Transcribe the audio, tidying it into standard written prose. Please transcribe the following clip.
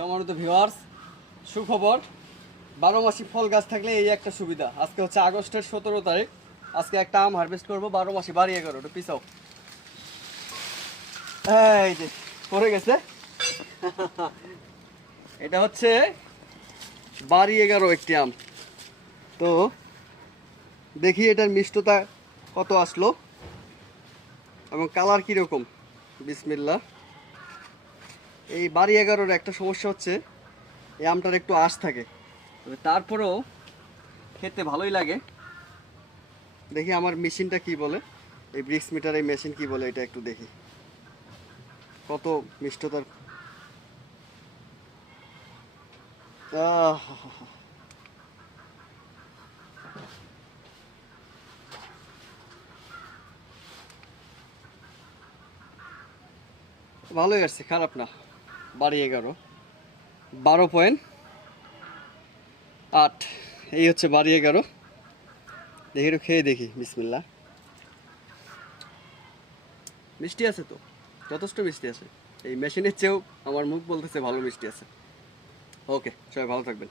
সম্মানিত ভিউয়ার্স, সুখবর। 12 মাসি ফল গাছ থাকলে এই একটা সুবিধা। আজকে হচ্ছে আগস্টের 17 তারিখ। আজকে একটা আম হারভেস্ট করবো 12 মাসি। বাড়ি 11, ওটা পিছাও। এই যে পড়ে গেছে। এটা হচ্ছে বাড়ি 11 একটি আম। তো দেখি এটার মিষ্টতা কত আসলো এবং কালার কীরকম। বিসমিল্লাহ। এই বাড়ি 11-র একটা সমস্যা হচ্ছে এই আমটার একটু আঁশ থাকে, তবে তারপরেও খেতে ভালোই লাগে। দেখি আমার মেশিনটা কি বলে, এই ব্রিক্স মিটার এই মেশিন কি বলে, এটা একটু দেখি কত মিষ্টতার। ভালোই আসছে, খারাপ না। বাড়ি 11, 12.8। এই হচ্ছে বাড়ি 11। দেখি একটু খেয়ে দেখি। বিসমিল্লাহ। মিষ্টি আছে তো, যথেষ্ট মিষ্টি আছে। এই মেশিনের চেয়েও আমার মুখ বলতেছে ভালো মিষ্টি আছে। ওকে, সবাই ভালো থাকবেন।